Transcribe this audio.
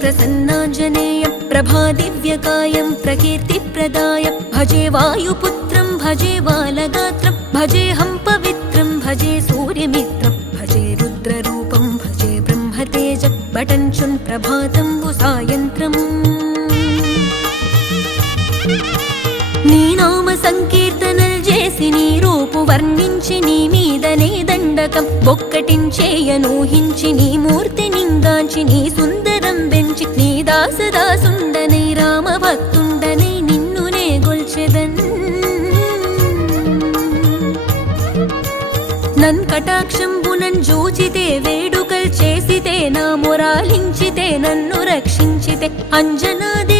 प्रसन्नाञ्जनेयं प्रभादिव्यकायं प्रकीर्तिप्रदाय भजे वायुपुत्रं भजे बालगात्रं भजेऽहं पवित्रं भजे सूर्यमित्रं भजे रुद्ररूपं भजे ब्रह्मतेज बटञ्चुन् प्रभातं सायन्त्रम् నీ నామ సంకీర్తనలు చేసి నీ రూపు వర్ణించి నీ మీదనే దండకం బొక్కటించేయనూహించి నీ మూర్తి నింగాంచి నీ సుందరం పెంచి నీ దాసదాసుండనై రామ భక్తుండనై నిన్నునే గొల్చెదన్ నన్ కటాక్షంబునన్ జూచితే వేడుకల్ చేసితే నా మొరాలించితే నన్ను రక్షించితే అంజనాది